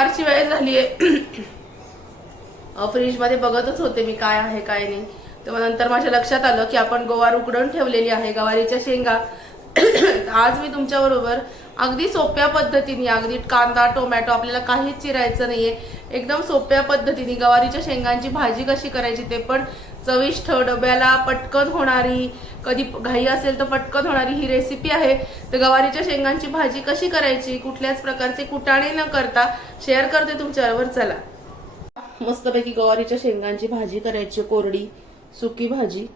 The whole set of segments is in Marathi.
दुपारची वेळ झाली आहे. फ्रीजमध्ये बघतच होते मी काय आहे काय नाही. तर नंतर माझ्या लक्षात आलं की आपण गोवार उकडून ठेवलेली आहे गवारीच्या शेंगा. आज मी तुमच्याबरोबर अगदी सोप्या पद्धतीने अगदी कांदा टोमॅटो आपल्याला काहीच चिरायचं नाहीये. एकदम सोप्या पद्धतीने गवारीच्या शेंगांची भाजी कशी करायची ते पण चविष्ट डब्याला पटकन होणारी कधी घाई असेल तर पटकन होणारी ही रेसिपी आहे. तर गवारीच्या शेंगांची भाजी कशी करायची कुठल्याच प्रकारचे कुटाणे न करता शेअर करते तुमच्याबरोबर चला. मस्तपैकी गवारीच्या शेंगांची भाजी करायची कोरडी सुकी भाजी.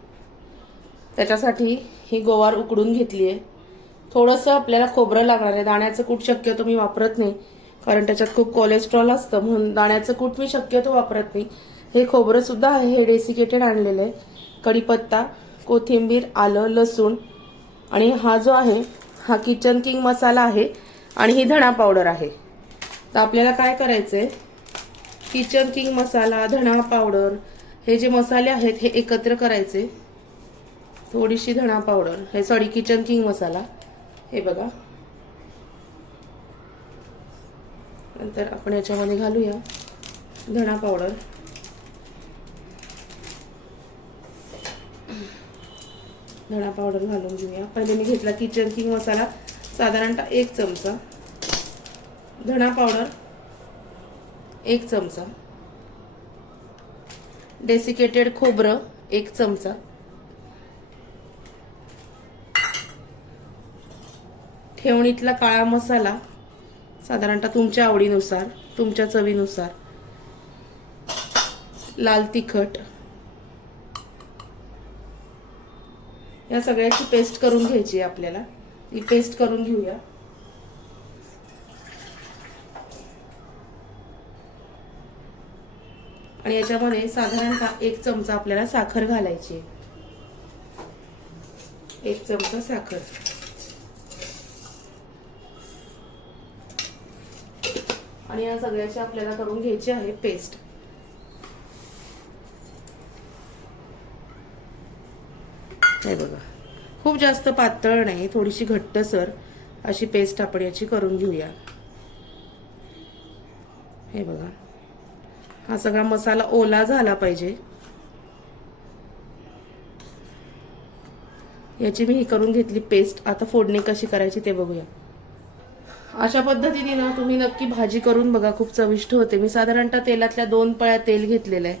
त्याच्यासाठी ही गोवार उकडून घेतली आहे थोडंसं आपल्याला खोबरं लागणार आहे. दाण्याचं कूट शक्यतो मी वापरत नाही. कारण त्याच्यात खूप कोलेस्ट्रॉल असतं म्हणून दाण्याचं कूट मी शक्यतो वापरत नाही. हे खोबरं सुद्धा आहे हे डेसिकेटेड आणलेलं आहे. कढीपत्ता कोथिंबीर आलं लसूण आणि हा जो आहे हा किचन किंग मसाला आहे आणि ही धणा पावडर आहे. तर आपल्याला काय करायचंय? किचन किंग मसाला धणा पावडर हे जे मसाले आहेत हे एकत्र करायचे. थोडीशी धणा पावडर हे सॉरी किचन किंग मसाला. हे बघा. नंतर आपण याच्यामध्ये घालूया धणा पावडर. धणा पावडर घालून घेऊया. पहिले मी घेतला किचन किंग मसाला साधारणतः एक चमचा. धणा पावडर एक चमचा. डेसिकेटेड खोबरं एक चमचा. ठेवणीतला काळा मसाला साधारणतः तुमच्या आवडीनुसार तुमच्या चवीनुसार. लाल तिखट. या सगळ्याची पेस्ट करून घ्यायची आहे आपल्याला. ती पेस्ट करून घेऊया. आणि याच्यामध्ये साधारणतः एक चमचा आपल्याला साखर घालायची आहे. एक चमचा साखर. आणि या सगळ्याची आपल्याला करून घ्यायची आहे पेस्ट हे बघा. खूप जास्त पातळ नाही थोडीशी घट्टसर अशी पेस्ट आपण याची करून घेऊया. हे बघा. हा सगळा मसाला ओला झाला पाहिजे. याची मी ही करून घेतली पेस्ट आता फोडणी कशी करायची ते बघूया. अशा पद्धतीने ना तुम्ही नक्की भाजी करून बघा खूप चविष्ट होते. मी साधारणतः तेलातल्या दोन पळ्या तेल घेतलेलं आहे.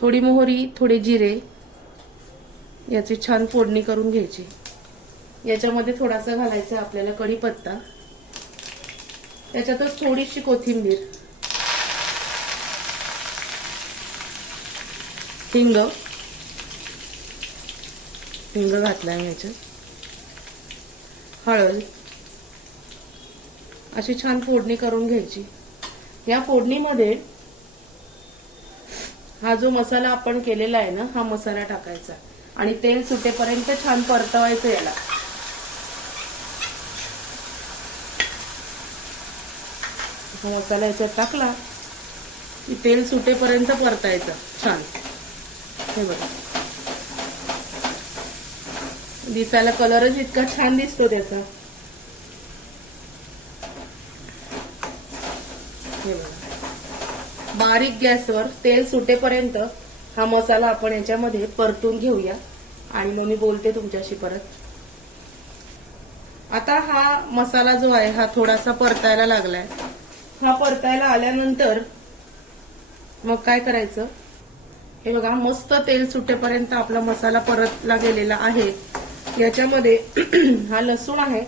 थोडी मोहरी थोडे जिरे याची छान फोडणी करून घ्यायची. याच्यामध्ये थोडासा घालायचा आपल्याला कढीपत्ता. त्याच्यातच थोडीशी कोथिंबीर. हिंग. हिंग घातलाय मी याच्यात. हळद. अशी छान फोडणी करून घ्यायची. या फोडणीमध्ये हा जो मसाला आपण केलेला आहे ना हा मसाला टाकायचा. आणि तेल सुटेपर्यंत छान परतवायचं याला. मसाला याच्यात टाकला की तेल सुटेपर्यंत परतायचं छान. हे बघा. दिसायला कलरच इतका छान दिसतो त्याचा. हे बघा. बारीक गॅसवर तेल सुटेपर्यंत हा मसाला आपण याच्यामध्ये परतून घेऊया. आणि मग मी बोलते तुमच्याशी परत. आता हा मसाला जो आहे हा थोडासा परतायला लागलाय. हा परतायला आल्यानंतर मग काय करायचं? हे बघा मस्त तेल सुटेपर्यंत आपला मसाला परतला गेलेला आहे. याच्यामध्ये हा लसूण आहे.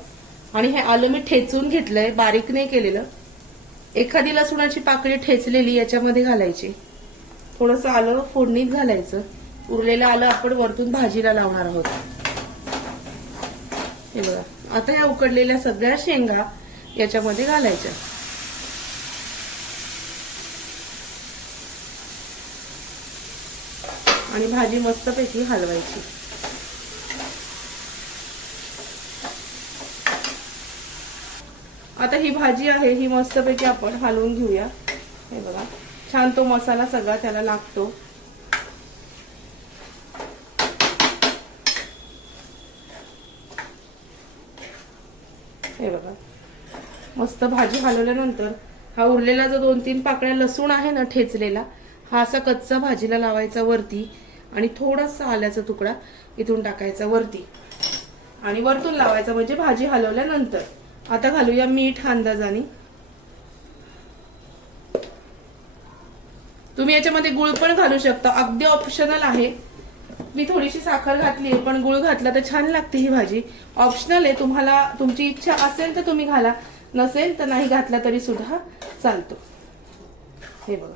आणि हे आलं मी ठेचून घेतलंय बारीक नाही केलेलं. एखादी लसूणाची पाकळी ठेचलेली याच्यामध्ये घालायची. थोडंसं आलं फोडणीत घालायचं. उरलेलं आलं आपण वरतून भाजीला लावणार आहोत. हे बघा. आता या उकडलेल्या सगळ्या शेंगा याच्यामध्ये घालायच्या. आणि भाजी मस्तपैकी हलवायची. आता ही भाजी आहे ही मस्तपैकी आपण हलवून घेऊया. हे बघा छान तो मसाला सगळा त्याला लागतो. हे बघा मस्त भाजी हलवल्यानंतर हा उरलेला जो दोन तीन पाकळ्या लसूण आहे ना ठेचलेला हा असा कच्चा भाजीला लावायचा वरती आणि थोडासा आल्याचा तुकडा इथून टाकायचा वरती. आणि वरतून लावायचा म्हणजे भाजी हलवल्यानंतर. आता घालूया मीठ अंदाजाने. तुम्ही याच्यामध्ये गुळ पण घालू शकता. अगदी ऑप्शनल आहे. मी थोडीशी साखर घातली आहे पण गुळ घातला तर छान लागते ही भाजी. ऑप्शनल आहे तुम्हाला तुमची इच्छा असेल तर तुम्ही घाला. नसेल तर नाही घातला तरी सुद्धा चालतो. हे बघा.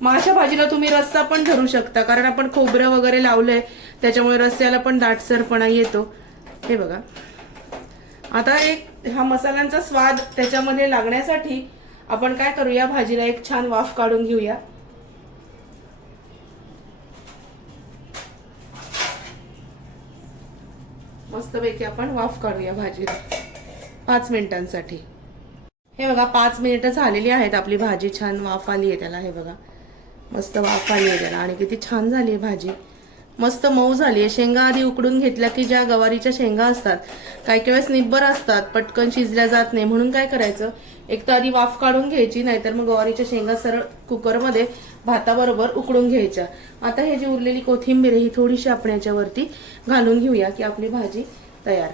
माशा भाजीला तुम्ही रस्सा पण धरू शकता कारण आपण खोबरं वगैरे लावलंय त्याच्यामुळे रस्स्याला पण दाटसरपणा येतो. हे बघा. आता एक हा मसाल्यांचा स्वाद त्याच्यामध्ये लागण्यासाठी आपण काय करूया? भाजीला एक छान वाफ काढून घेऊया. मस्तपैकी आपण वाफ काढूया भाजीला. पाच मिनिटांसाठी. हे बघा पाच मिनिटं झालेली आहेत. आपली भाजी छान वाफ आली आहे त्याला. हे बघा. मस्त वाफ आली आहे त्याला. आणि किती छान झाली आहे भाजी. मस्त मऊ झाली. आहे शेंगा आधी उकडून घेतल्या की ज्या गवारीच्या शेंगा असतात काही काही वेळेस निब्बर असतात पटकन शिजल्या जात नाही. म्हणून काय करायचं? एक तर आधी वाफ काढून घ्यायची नाहीतर मग गवारीच्या शेंगा सरळ कुकरमध्ये भाताबरोबर उकडून घ्यायच्या. आता हे जी उरलेली कोथिंबीर ही थोडीशी आपण याच्यावरती घालून घेऊया की आपली भाजी तयार.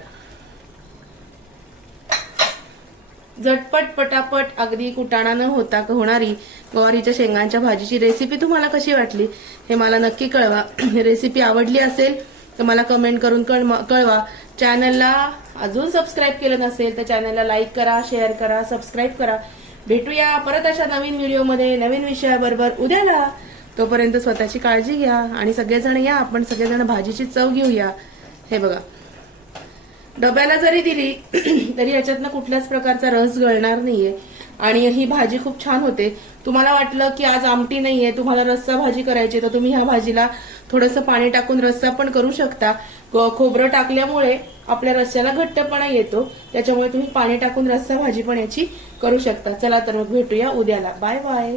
झटपट पटापट अगदी कुटाणा न होता होणारी गवारीच्या शेंगांच्या भाजीची रेसिपी तुम्हाला कशी वाटली? हे मला नक्की कळवा. रेसिपी आवडली असेल तर मला कमेंट करून कळवा. कळवा. चॅनलला अजून सबस्क्राईब केलं नसेल तर चॅनलला लाईक करा शेअर करा सबस्क्राईब करा. भेटूया परत अशा नवीन व्हिडिओमध्ये नवीन विषयाबरोबर उद्याला. तोपर्यंत स्वतःची काळजी घ्या आणि सगळेजण या. आपण सगळेजण भाजीची चव घेऊया. हे बघा. डब्याला जरी दिली तरी याच्यातनं कुठल्याच प्रकारचा रस गळणार नाहीये. आणि ही भाजी खूप छान होते. तुम्हाला वाटलं की आज आमटी नाहीये तुम्हाला रस्सा भाजी करायची तर तुम्ही ह्या भाजीला थोडंसं पाणी टाकून रस्सा पण करू शकता. खोबरं टाकल्यामुळे आपल्या रस्स्याला घट्टपणा येतो. त्याच्यामुळे तुम्ही पाणी टाकून रस्सा भाजी पण याची करू शकता. चला तर मग भेटूया उद्याला. Bye bye